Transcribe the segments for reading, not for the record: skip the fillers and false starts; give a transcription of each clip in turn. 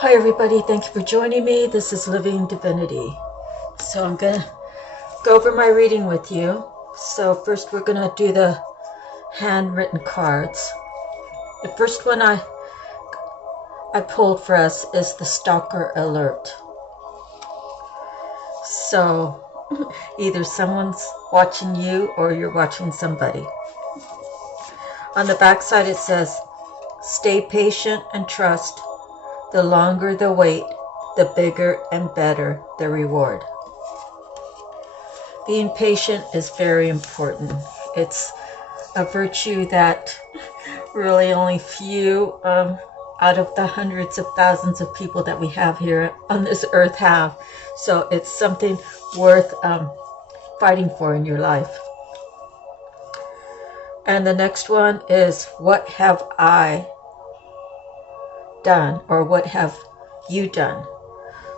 Hi everybody, thank you for joining me. This is Living Divinity. So I'm going to go over my reading with you. So first we're going to do the handwritten cards. The first one I pulled for us is the Stalker Alert. So either someone's watching you or you're watching somebody. On the back side it says, stay patient and trust. The longer the wait, the bigger and better the reward. Being patient is very important. It's a virtue that really only few out of the hundreds of thousands of people that we have here on this earth have. So it's something worth fighting for in your life. And the next one is, what have I done, or what have you done?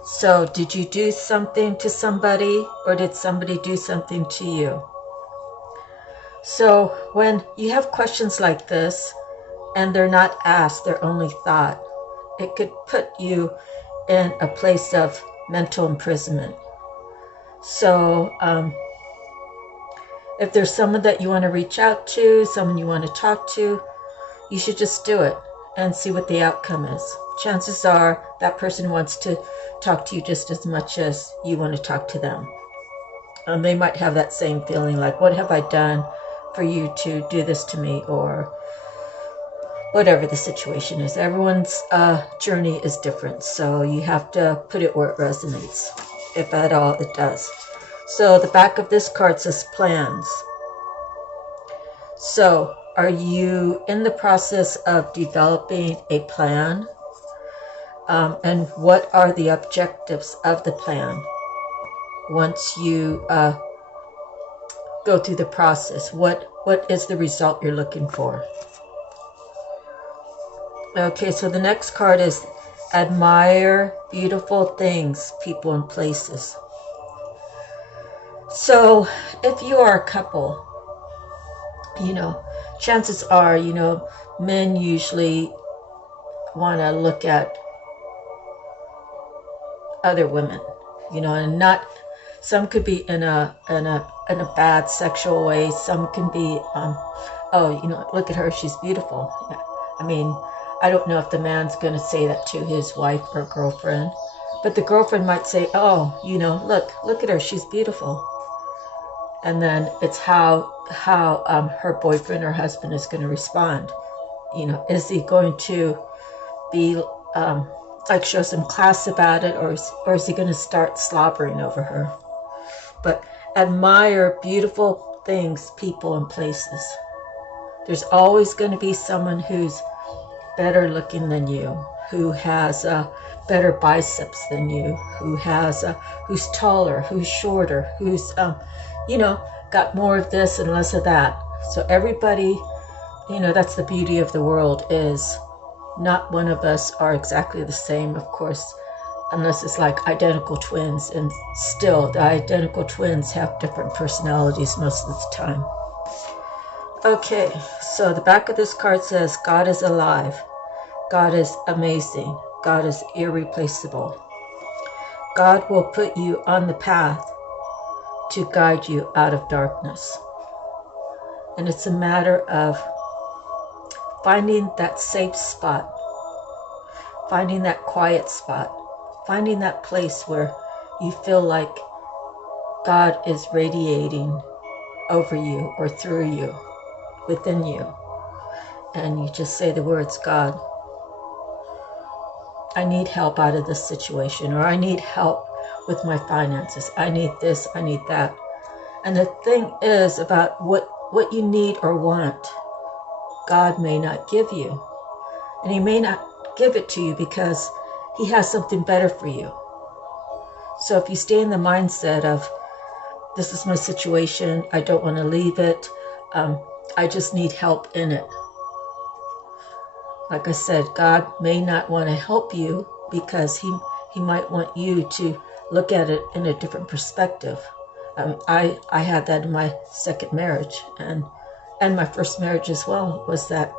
So did you do something to somebody, or did somebody do something to you? So when you have questions like this and they're not asked, they're only thought, it could put you in a place of mental imprisonment. So if there's someone that you want to reach out to, someone you want to talk to, you should just do it and see what the outcome is. Chances are that person wants to talk to you just as much as you want to talk to them. They might have that same feeling like, what have I done for you to do this to me, or whatever the situation is. Everyone's journey is different, so you have to put it where it resonates, if at all it does. So the back of this card says plans. So are you in the process of developing a plan? And what are the objectives of the plan? Once you go through the process, what is the result you're looking for? Okay, so the next card is admire beautiful things, people, and places. So if you are a couple, chances are, men usually want to look at other women, and not, some could be in a bad sexual way. Some can be, look at her, she's beautiful. I mean, I don't know if the man's going to say that to his wife or girlfriend, but the girlfriend might say, oh, look at her, she's beautiful. And then it's how her boyfriend or husband is going to respond. Is he going to be show some class about it, or is he going to start slobbering over her? But admire beautiful things, people, and places. There's always going to be someone who's better looking than you, who has better biceps than you, who's taller, who's shorter, who's got more of this and less of that. So everybody, that's the beauty of the world, is not one of us are exactly the same, of course, unless it's like identical twins, and still the identical twins have different personalities most of the time. Okay, so the back of this card says, God is alive. God is amazing. God is irreplaceable. God will put you on the path to guide you out of darkness. And it's a matter of finding that safe spot, finding that quiet spot, finding that place where you feel like God is radiating over you or through you, within you. And you just say the words, God, I need help out of this situation, or I need help with my finances. I need this, I need that. And the thing is about what you need or want, God may not give you. And he may not give it to you because he has something better for you. So if you stay in the mindset of, this is my situation, I don't want to leave it, I just need help in it. Like I said, God may not want to help you because he might want you to look at it in a different perspective. I had that in my second marriage, and my first marriage as well, was that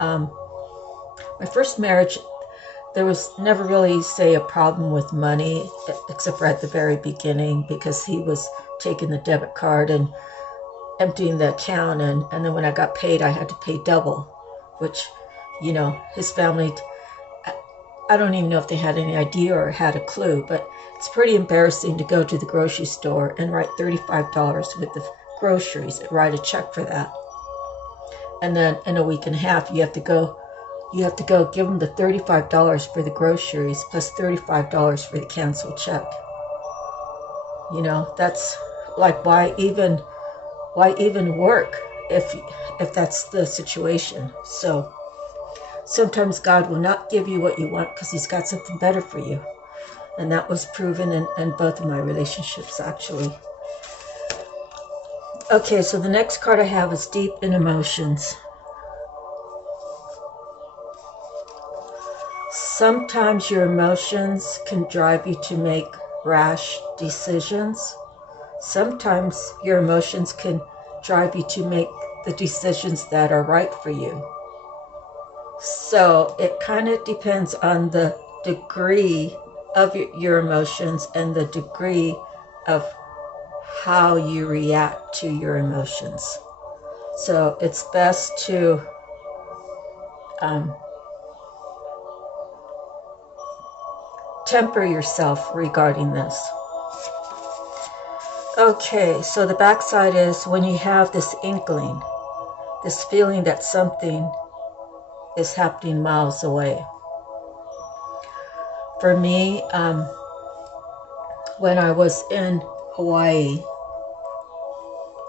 my first marriage, there was never really, say, a problem with money, except for at the very beginning, because he was taking the debit card and emptying the account, and then when I got paid, I had to pay double, which, his family, I don't even know if they had any idea or had a clue, but it's pretty embarrassing to go to the grocery store and write $35 with the groceries, write a check for that. And then in a week and a half, you have to go give them the $35 for the groceries plus $35 for the canceled check. That's like, why even work if that's the situation? So sometimes God will not give you what you want because he's got something better for you. And that was proven in both of my relationships, actually. Okay, so the next card I have is deep in emotions. Sometimes your emotions can drive you to make rash decisions. Sometimes your emotions can drive you to make the decisions that are right for you. So it kind of depends on the degree of your emotions and the degree of how you react to your emotions. So it's best to temper yourself regarding this. Okay, so the backside is when you have this inkling, this feeling that something is happening miles away. For me, when I was in Hawaii,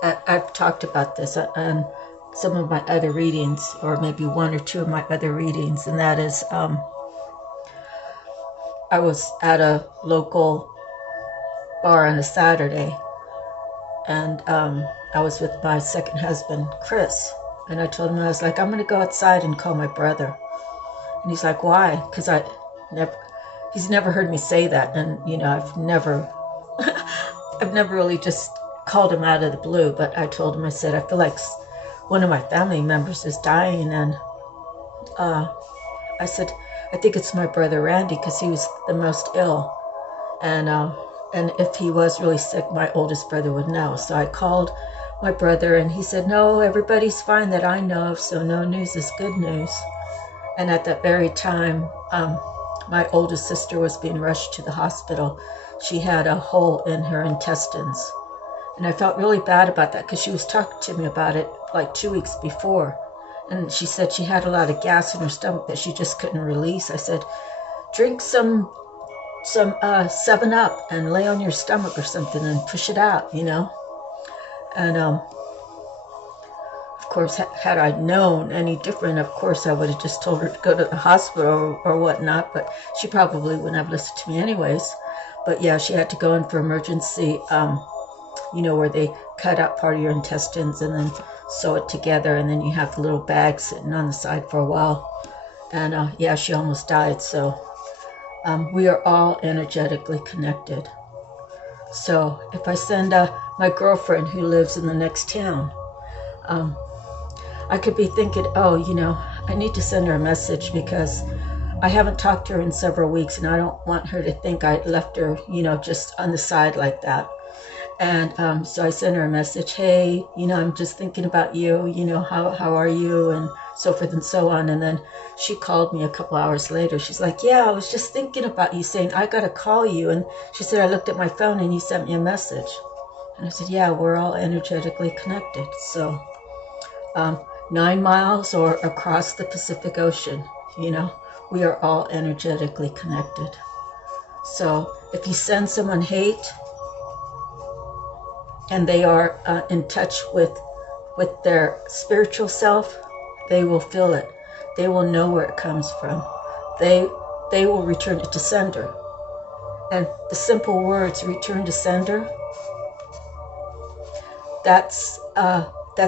I've talked about this on some of my other readings, or maybe one or two of my other readings, and that is I was at a local bar on a Saturday, and I was with my second husband, Chris, and I told him, I was like, I'm going to go outside and call my brother. And he's like, why? Because he's never heard me say that, and I've never really just called him out of the blue, but I told him, I said, I feel like one of my family members is dying, and I said, I think it's my brother Randy, because he was the most ill, and if he was really sick, my oldest brother would know. So I called my brother, and he said, no, everybody's fine that I know of, so no news is good news. And at that very time, my oldest sister was being rushed to the hospital. She had a hole in her intestines. And I felt really bad about that, because she was talking to me about it like 2 weeks before. And she said she had a lot of gas in her stomach that she just couldn't release. I said, drink some 7-Up and lay on your stomach or something and push it out, And of course, had I known any different, of course I would have just told her to go to the hospital or whatnot, but she probably wouldn't have listened to me anyways. But yeah, she had to go in for emergency, where they cut out part of your intestines and then sew it together, and then you have the little bag sitting on the side for a while. And yeah, she almost died. So we are all energetically connected. So if I send my girlfriend who lives in the next town, I could be thinking, I need to send her a message because I haven't talked to her in several weeks, and I don't want her to think I left her, just on the side like that. And so I sent her a message, hey, I'm just thinking about you, how are you, and so forth and so on. And then she called me a couple hours later. She's like, yeah, I was just thinking about you, saying I got to call you. And she said, I looked at my phone and you sent me a message. And I said, yeah, we're all energetically connected. So 9 miles or across the Pacific Ocean, we are all energetically connected. So if you send someone hate, and they are in touch with their spiritual self, they will feel it. They will know where it comes from. They will return it to sender. And the simple words, return to sender, that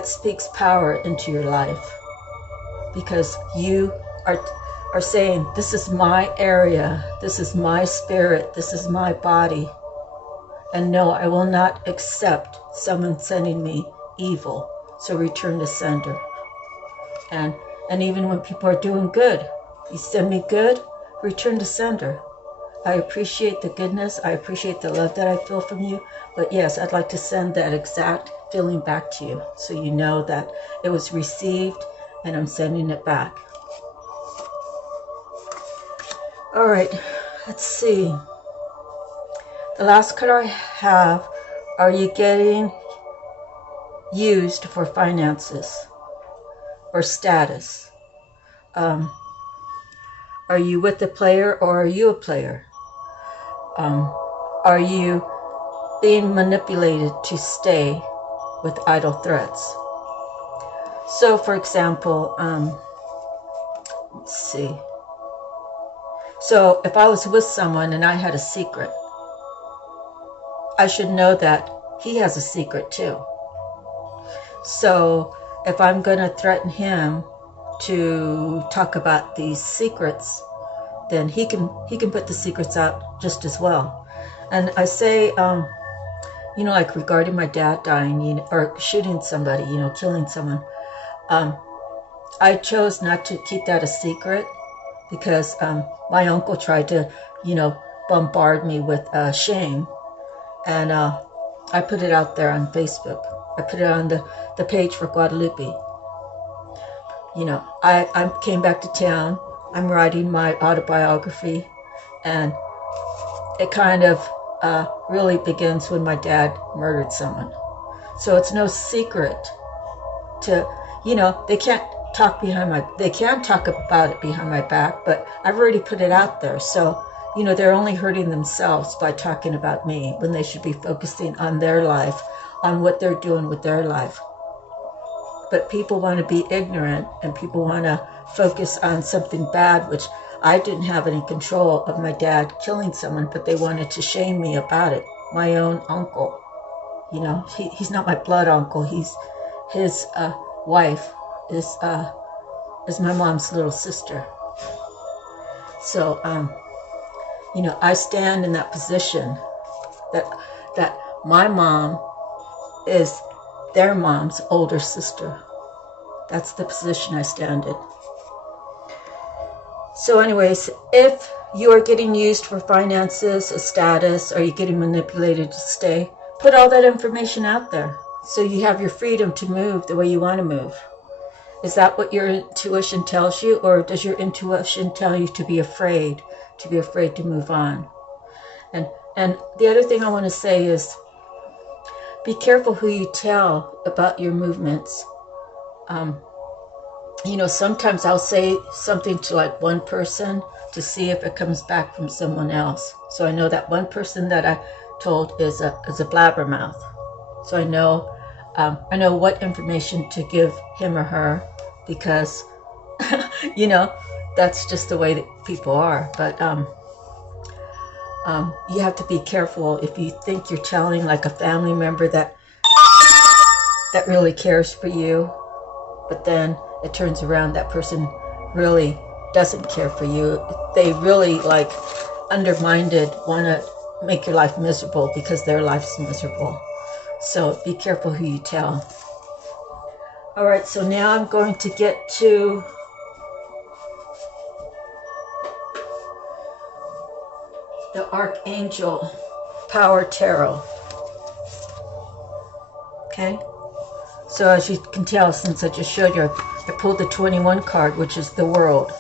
speaks power into your life. Because you are saying, this is my area, this is my spirit, this is my body. And no, I will not accept someone sending me evil. So return to sender. And even when people are doing good, you send me good, return to sender. I appreciate the goodness. I appreciate the love that I feel from you. But yes, I'd like to send that exact feeling back to you so you know that it was received and I'm sending it back. All right, let's see. The last card I have, are you getting used for finances or status? Are you with a player or are you a player? Are you being manipulated to stay with idle threats? So, for example, let's see. So, if I was with someone and I had a secret, I should know that he has a secret too. So, if I'm going to threaten him to talk about these secrets, then he can put the secrets out just as well. And I say, like regarding my dad dying, or shooting somebody, killing someone, I chose not to keep that a secret because my uncle tried to, bombard me with shame, and I put it out there on Facebook. I put it on the page for Guadalupe. I came back to town. I'm writing my autobiography, and it kind of really begins when my dad murdered someone. So it's no secret to, they can't talk they can talk about it behind my back, but I've already put it out there. So, they're only hurting themselves by talking about me when they should be focusing on their life, on what they're doing with their life. But people want to be ignorant and people want to focus on something bad, which I didn't have any control of my dad killing someone, but they wanted to shame me about it. My own uncle, he's not my blood uncle. His wife is my mom's little sister. So, I stand in that position that my mom is their mom's older sister. That's the position I stand in. So anyways, if you are getting used for finances, a status, or you're getting manipulated to stay, put all that information out there so you have your freedom to move the way you want to move. Is that what your intuition tells you, or does your intuition tell you to be afraid to move on? And the other thing I want to say is, be careful who you tell about your movements. Sometimes I'll say something to like one person to see if it comes back from someone else. So I know that one person that I told is a blabbermouth. So I know what information to give him or her because, that's just the way that people are. But you have to be careful if you think you're telling like a family member that really cares for you, but then it turns around that person really doesn't care for you. They really undermined, want to make your life miserable because their life's miserable. So be careful who you tell. All right, so now I'm going to get to the Archangel Power Tarot. Okay? So as you can tell, since I just showed you, I pulled the 21 card, which is the World.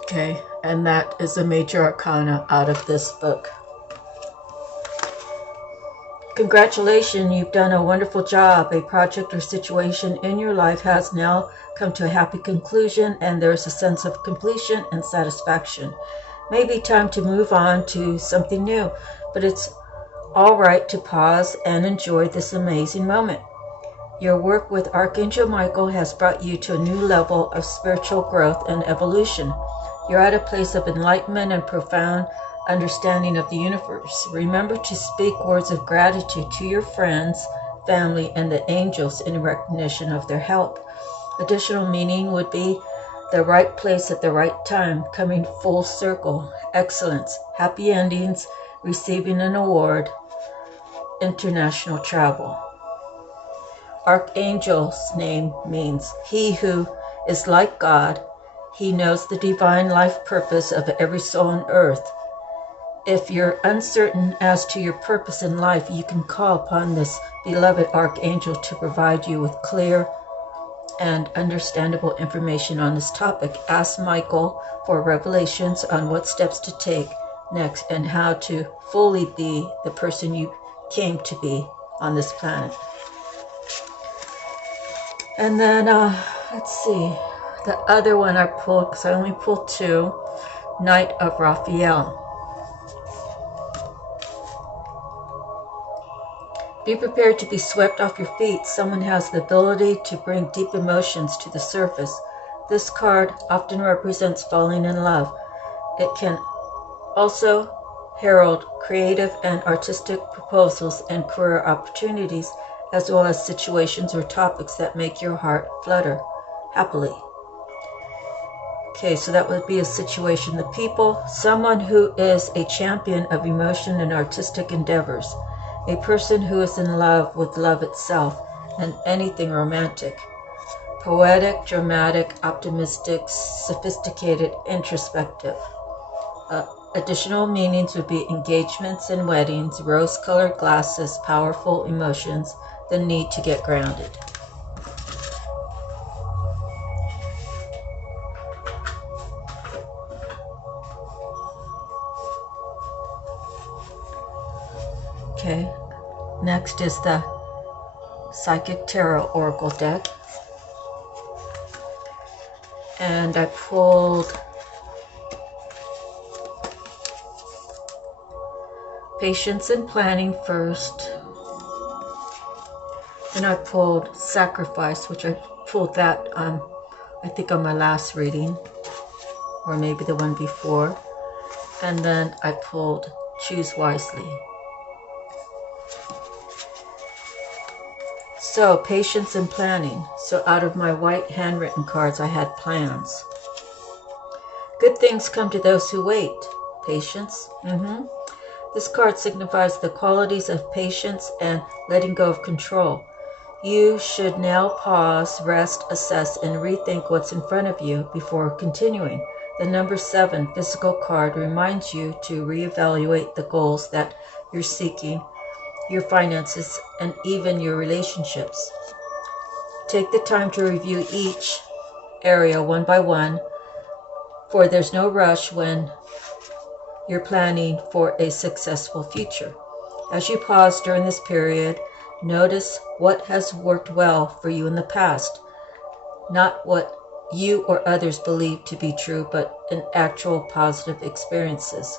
Okay? And that is a major arcana out of this book. Congratulations, you've done a wonderful job. A project or situation in your life has now come to a happy conclusion, and there's a sense of completion and satisfaction. Maybe time to move on to something new, but it's all right to pause and enjoy this amazing moment. Your work with Archangel Michael has brought you to a new level of spiritual growth and evolution. You're at a place of enlightenment and profound understanding of the universe. Remember to speak words of gratitude to your friends, family, and the angels in recognition of their help. Additional meaning would be the right place at the right time, coming full circle, excellence, happy endings, receiving an award, international travel. Archangel's name means he who is like God He knows the divine life purpose of every soul on earth. If you're uncertain as to your purpose in life, you can call upon this beloved archangel to provide you with clear and understandable information on this topic. Ask Michael for revelations on what steps to take next and how to fully be the person you came to be on this planet. And then, let's see, the other one I pulled, because I only pulled two, Knight of Raphael. Be prepared to be swept off your feet. Someone has the ability to bring deep emotions to the surface. This card often represents falling in love. It can also herald creative and artistic proposals and career opportunities, as well as situations or topics that make your heart flutter happily. Okay, so that would be a situation. The people, someone who is a champion of emotion and artistic endeavors. A person who is in love with love itself and anything romantic. Poetic, dramatic, optimistic, sophisticated, introspective. Additional meanings would be engagements and weddings, rose-colored glasses, powerful emotions, the need to get grounded. Okay, next is the Psychic Tarot Oracle deck. And I pulled Patience and Planning first. Then I pulled Sacrifice, which I pulled that I think on my last reading, or maybe the one before. And then I pulled Choose Wisely. So, patience and planning. So out of my white handwritten cards, I had plans. Good things come to those who wait. Patience. This card signifies the qualities of patience and letting go of control. You should now pause, rest, assess, and rethink what's in front of you before continuing. The number 7 physical card reminds you to reevaluate the goals that you're seeking, your finances, and even your relationships. Take the time to review each area one by one, for there's no rush when you're planning for a successful future. As you pause during this period, notice what has worked well for you in the past, not what you or others believe to be true, but in actual positive experiences.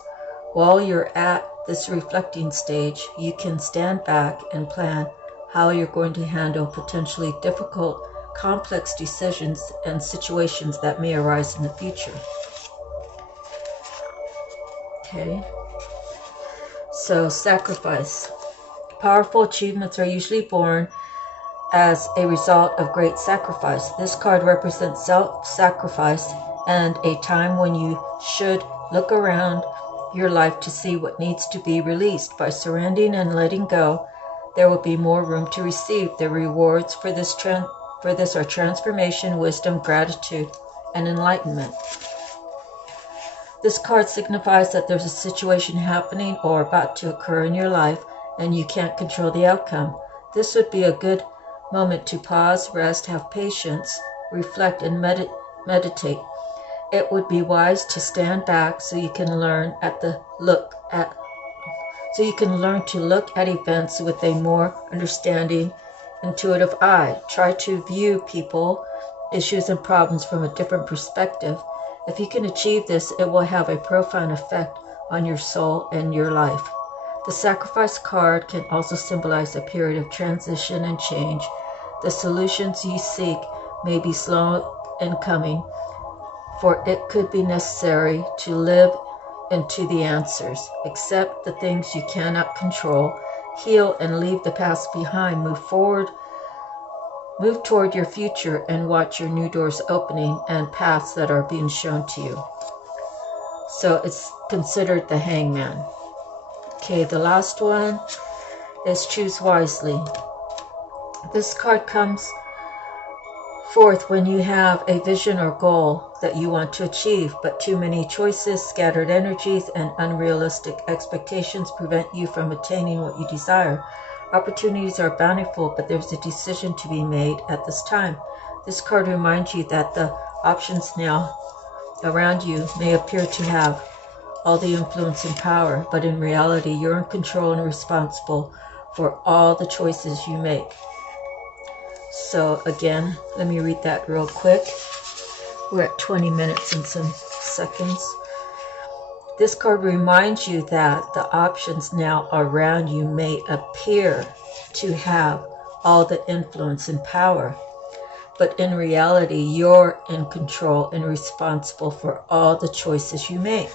While you're at this reflecting stage, you can stand back and plan how you're going to handle potentially difficult, complex decisions and situations that may arise in the future. Okay, so Sacrifice. Powerful achievements are usually born as a result of great sacrifice. This card represents self-sacrifice and a time when you should look around your life to see what needs to be released. By surrendering and letting go, there will be more room to receive. The rewards for this are transformation, wisdom, gratitude, and enlightenment. This card signifies that there's a situation happening or about to occur in your life and you can't control the outcome. This would be a good moment to pause, rest, have patience, reflect, and meditate. It would be wise to stand back so you can learn to look at events with a more understanding, intuitive eye. Try to view people, issues, and problems from a different perspective. If you can achieve this, it will have a profound effect on your soul and your life. The Sacrifice card can also symbolize a period of transition and change. The solutions you seek may be slow in coming, for it could be necessary to live into the answers. Accept the things you cannot control, heal and leave the past behind, move forward, move toward your future, and watch your new doors opening and paths that are being shown to you. So it's considered the Hangman. Okay, the last one is Choose Wisely. This card comes Fourth, when you have a vision or goal that you want to achieve, but too many choices, scattered energies, and unrealistic expectations prevent you from attaining what you desire. Opportunities are bountiful, but there's a decision to be made at this time. This card reminds you that the options now around you may appear to have all the influence and power, but in reality, you're in control and responsible for all the choices you make. So again, let me read that real quick. We're at 20 minutes and some seconds. This card reminds you that the options now around you may appear to have all the influence and power, but in reality, you're in control and responsible for all the choices you make.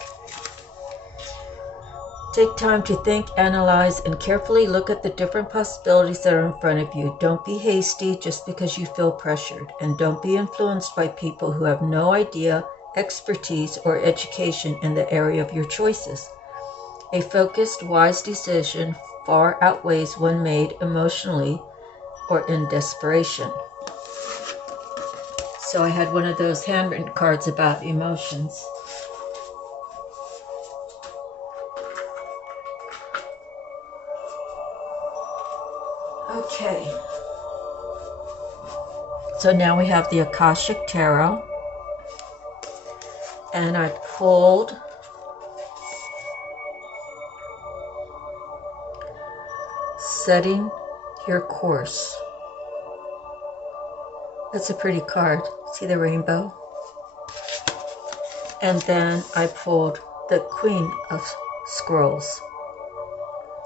Take time to think, analyze, and carefully look at the different possibilities that are in front of you. Don't be hasty just because you feel pressured, and don't be influenced by people who have no idea, expertise, or education in the area of your choices. A focused, wise decision far outweighs one made emotionally or in desperation. So I had one of those handwritten cards about emotions. Okay, so now we have the Akashic Tarot, and I pulled Setting Your Course. That's a pretty card. See the rainbow? And then I pulled the Queen of Scrolls.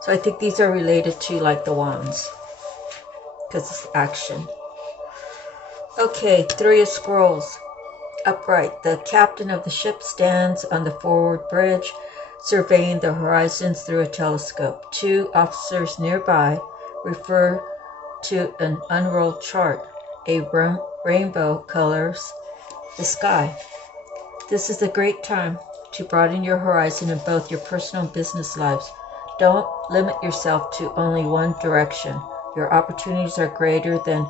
So I think these are related to like the wands, because it's action. Okay, Three of Scrolls. Upright. The captain of the ship stands on the forward bridge, surveying the horizons through a telescope. Two officers nearby refer to an unrolled chart. A rainbow colors the sky. This is a great time to broaden your horizon in both your personal and business lives. Don't limit yourself to only one direction. Your opportunities are greater than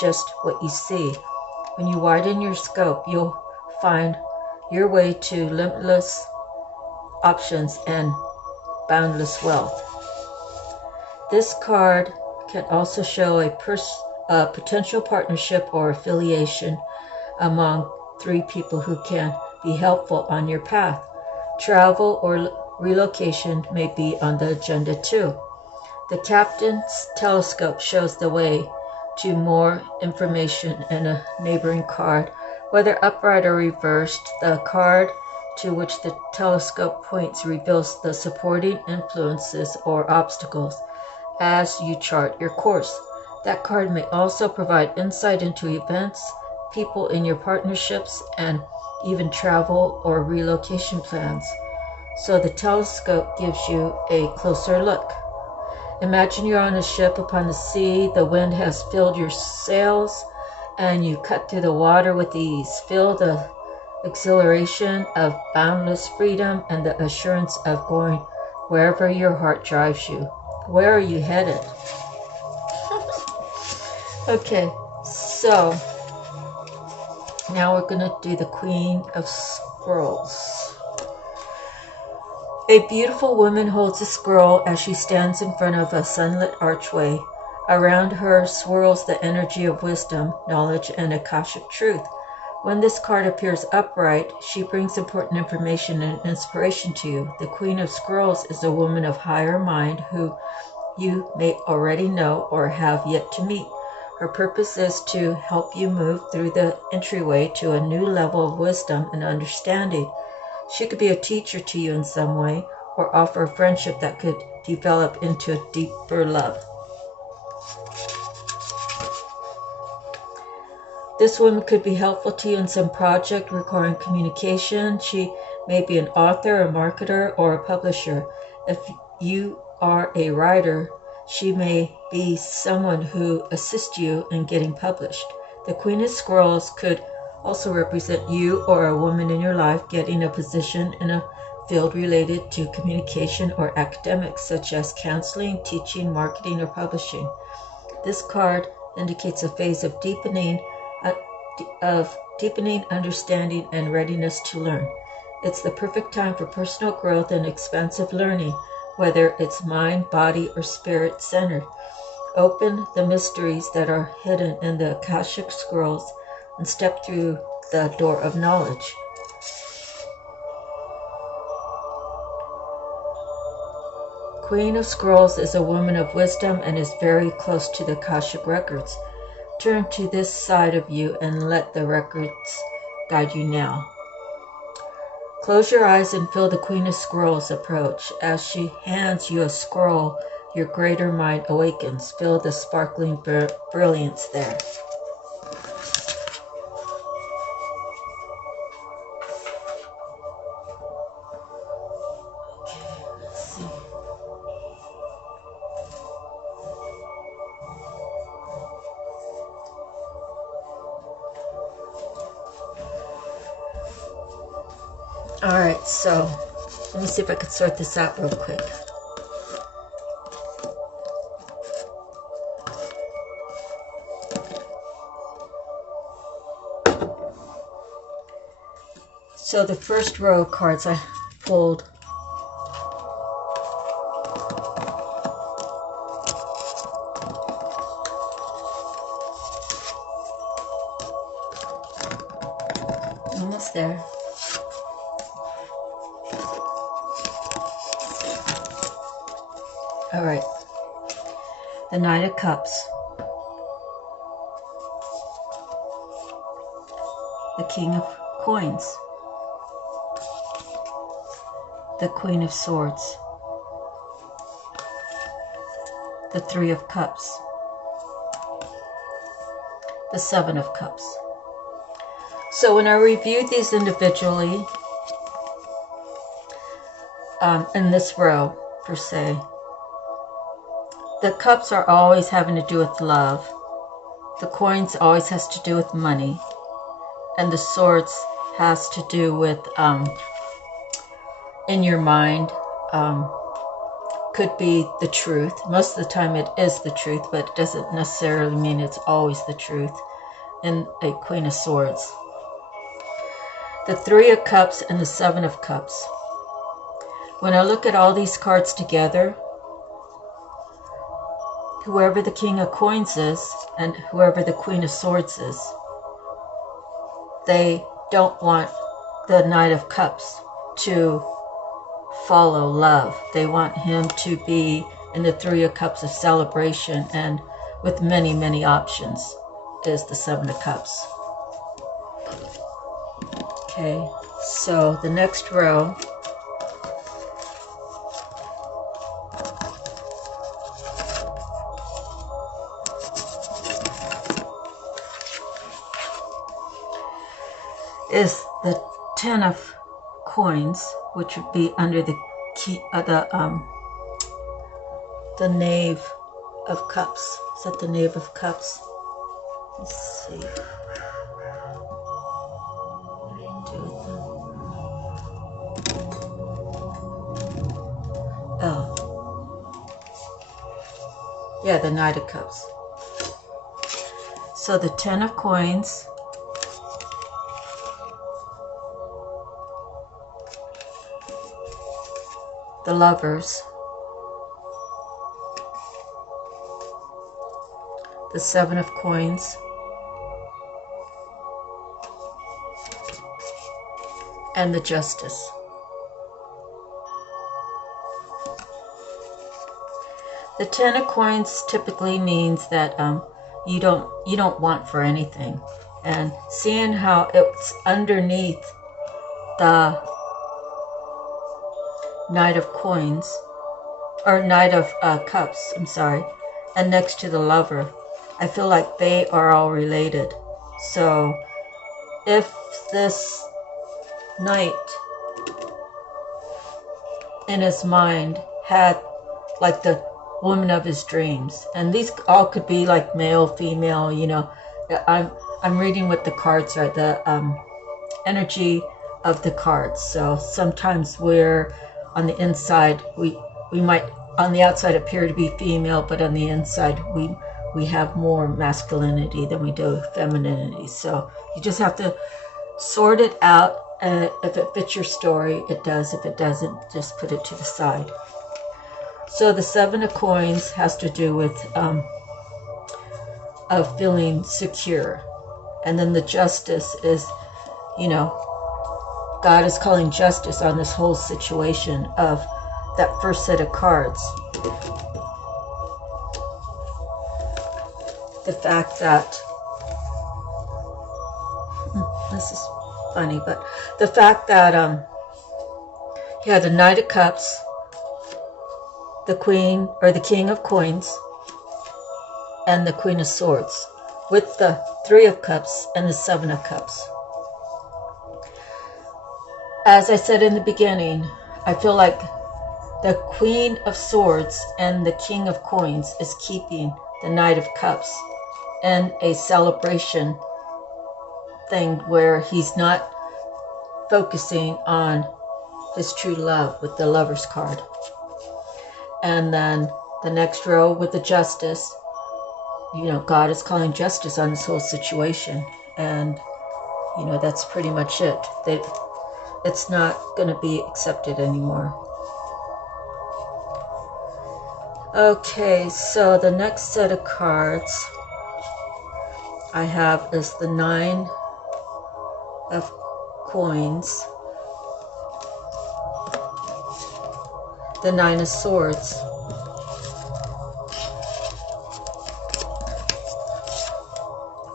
just what you see. When you widen your scope, you'll find your way to limitless options and boundless wealth. This card can also show a potential partnership or affiliation among three people who can be helpful on your path. Travel or relocation may be on the agenda too. The captain's telescope shows the way to more information in a neighboring card. Whether upright or reversed, the card to which the telescope points reveals the supporting influences or obstacles as you chart your course. That card may also provide insight into events, people in your partnerships, and even travel or relocation plans. So the telescope gives you a closer look. Imagine you're on a ship upon the sea. The wind has filled your sails, and you cut through the water with ease. Feel the exhilaration of boundless freedom and the assurance of going wherever your heart drives you. Where are you headed? Okay, so now we're going to do the Queen of Scrolls. A beautiful woman holds a scroll as she stands in front of a sunlit archway. Around her swirls the energy of wisdom, knowledge, and Akashic truth. When this card appears upright, she brings important information and inspiration to you. The Queen of Scrolls is a woman of higher mind who you may already know or have yet to meet. Her purpose is to help you move through the entryway to a new level of wisdom and understanding. She could be a teacher to you in some way, or offer a friendship that could develop into a deeper love. This woman could be helpful to you in some project requiring communication. She may be an author, a marketer, or a publisher. If you are a writer, she may be someone who assists you in getting published. The Queen of Scrolls could also represent you or a woman in your life getting a position in a field related to communication or academics, such as counseling, teaching, marketing, or publishing. This card indicates a phase of deepening deepening understanding and readiness to learn. It's the perfect time for personal growth and expansive learning, whether it's mind, body, or spirit centered. Open the mysteries that are hidden in the Akashic scrolls and step through the door of knowledge. Queen of Scrolls is a woman of wisdom and is very close to the Akashic records. Turn to this side of you and let the records guide you now. Close your eyes and feel the Queen of Scrolls approach. As she hands you a scroll, your greater mind awakens. Feel the sparkling brilliance there. Alright, so let me see if I can sort this out real quick. So the first row of cards I pulled almost there. All right, the Knight of Cups, the King of Coins, the Queen of Swords, the Three of Cups, the Seven of Cups. So when I reviewed these individually, in this row per se, the cups are always having to do with love. The coins always has to do with money. And the swords has to do with in your mind. Could be the truth. Most of the time it is the truth, but it doesn't necessarily mean it's always the truth. In a Queen of Swords. The Three of Cups and the Seven of Cups. When I look at all these cards together, whoever the King of Coins is and whoever the Queen of Swords is, they don't want the Knight of Cups to follow love. They want him to be in the Three of Cups of celebration, and with many, many options is the Seven of Cups. Okay, so the next row is the Ten of Coins, which would be under the key, the Knave of Cups. Is that the Knave of Cups? Let's see. What do I do with them? Oh. Yeah, the Knight of Cups. So the Ten of Coins, the Lovers, the Seven of Coins, and the Justice. The Ten of Coins typically means that you don't want for anything, and seeing how it's underneath the Knight of Coins, or Knight of Cups, I'm sorry, and next to the Lover, I feel like they are all related. So if this Knight in his mind had like the woman of his dreams, and these all could be like male, female, you know, I'm reading with the cards, right, the energy of the cards. So sometimes we're on the inside, we might on the outside appear to be female, but on the inside we we have more masculinity than we do femininity. So you just have to sort it out. If it fits your story, it does. If it doesn't, just put it to the side. So the 7 of coins has to do with of feeling secure. And then the justice is, you know, God is calling justice on this whole situation of that first set of cards. The fact that, this is funny, but the fact that you had the Knight of Cups, the Queen or the King of Coins, and the Queen of Swords, with the 3 of Cups and the 7 of Cups. As I said in the beginning, I feel like the Queen of Swords and the King of Coins is keeping the Knight of Cups in a celebration thing where he's not focusing on his true love with the Lover's card. And then the next row with the Justice, you know, God is calling justice on this whole situation. And, you know, that's pretty much it. It's not going to be accepted anymore. Okay, so the next set of cards I have is the 9 of Coins, the 9 of Swords,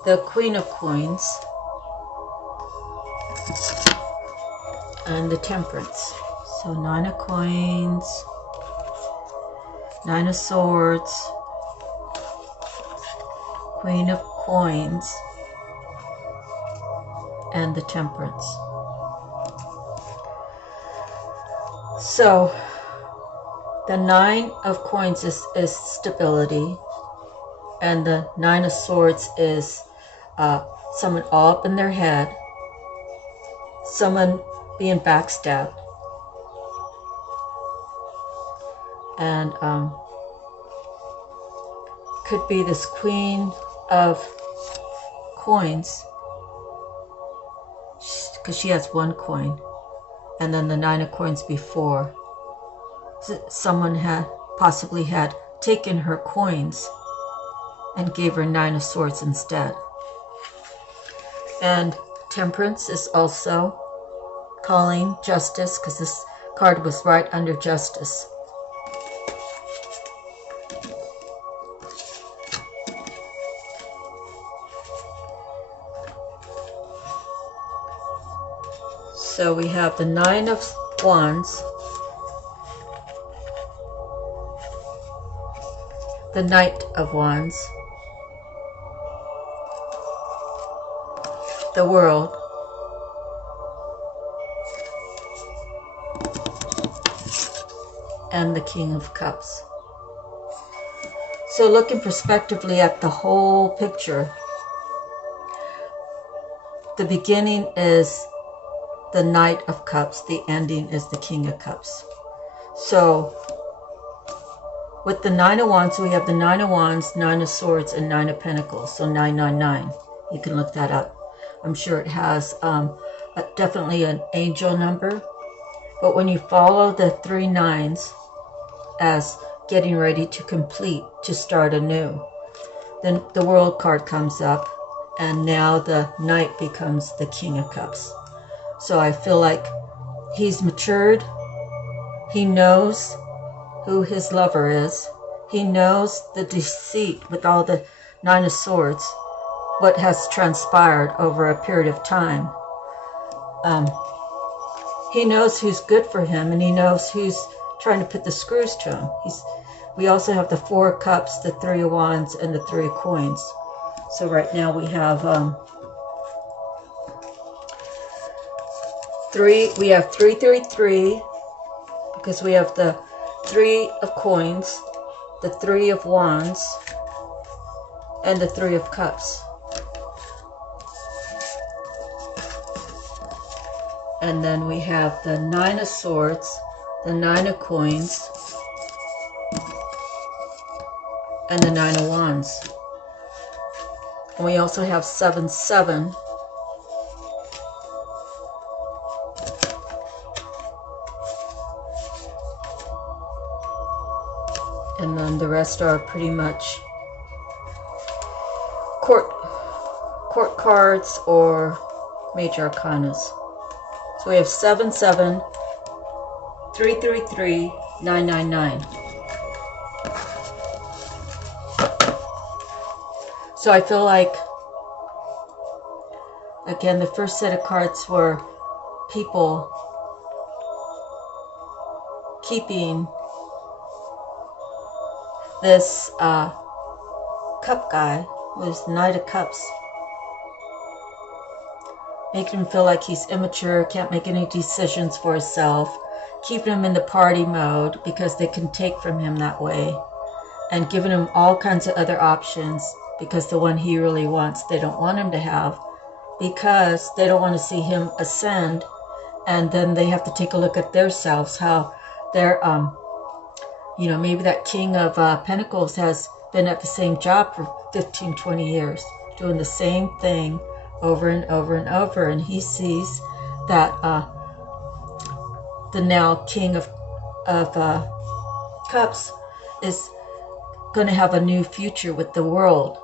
the Queen of Coins, and the Temperance. So 9 of Coins, 9 of Swords, Queen of Coins, and the Temperance. So the 9 of Coins is stability, and the 9 of Swords is someone all up in their head, someone being backstabbed, and could be this Queen of Coins, because she has 1 coin, and then the 9 of Coins before. Someone possibly had taken her coins and gave her 9 of Swords instead. And Temperance is also calling justice, because this card was right under justice. So we have the 9 of Wands, the Knight of Wands, the World, and the King of Cups. So looking prospectively at the whole picture, the beginning is the Knight of Cups, the ending is the King of Cups. So with the 9 of Wands, we have the 9 of Wands, 9 of Swords, and 9 of Pentacles. So 999. You can look that up. I'm sure it has definitely an angel number. But when you follow the 3 9s as getting ready to complete, to start anew, then the World card comes up, and now the Knight becomes the King of Cups. So I feel like he's matured. He knows who his lover is. He knows the deceit with all the 9 of Swords, what has transpired over a period of time. He knows who's good for him, and he knows who's trying to put the screws to him. We also have the 4 of Cups, the 3 of Wands, and the 3 of Coins. So right now we have 3. We have 333, because we have the 3 of Coins, the 3 of Wands, and the 3 of Cups. And then we have the 9 of Swords, the 9 of Coins, and the 9 of Wands. And we also have 7-7. And then the rest are pretty much court cards or major arcanas. So we have 7-7, 3-3-3, 9-9-9. So I feel like, again, the first set of cards were people keeping this cup guy, who's Knight of Cups, making him feel like he's immature, can't make any decisions for himself, keeping him in the party mode because they can take from him that way, and giving him all kinds of other options because the one he really wants they don't want him to have, because they don't want to see him ascend, and then they have to take a look at themselves, how they're you know, maybe that King of Pentacles has been at the same job for 15, 20 years, doing the same thing over and over and over. And he sees that the now King of Cups is going to have a new future with the world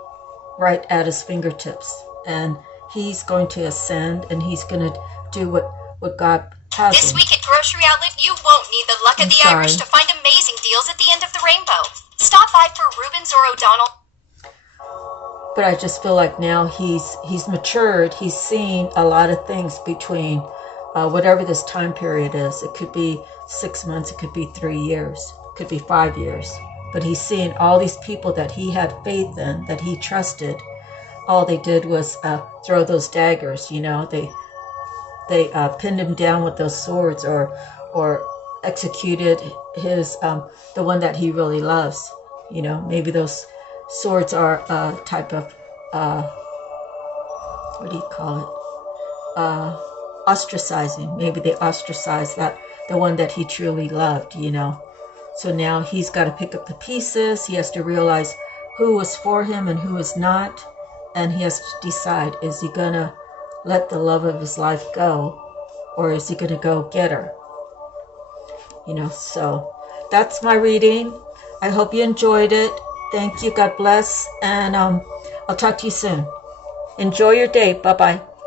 right at his fingertips. And he's going to ascend, and he's going to do what God has This him. week at Grocery Outlet, you won't need the luck of the Irish to find amazing deals at the end of the rainbow. Stop by for Rubens or O'Donnell. But I just feel like now he's matured. He's seen a lot of things between whatever this time period is. It could be 6 months, it could be 3 years, it could be 5 years. But he's seeing all these people that he had faith in, that he trusted. All they did was throw those daggers, you know. They pinned him down with those swords, or executed his the one that he really loves. You know, maybe those swords are a type of what do you call it? Ostracizing. Maybe they ostracize the one that he truly loved. You know, so now he's got to pick up the pieces. He has to realize who was for him and who was not, and he has to decide: is he gonna let the love of his life go, or is he going to go get her? You know, so that's my reading. I hope you enjoyed it. Thank you. God bless. And I'll talk to you soon. Enjoy your day. Bye-bye.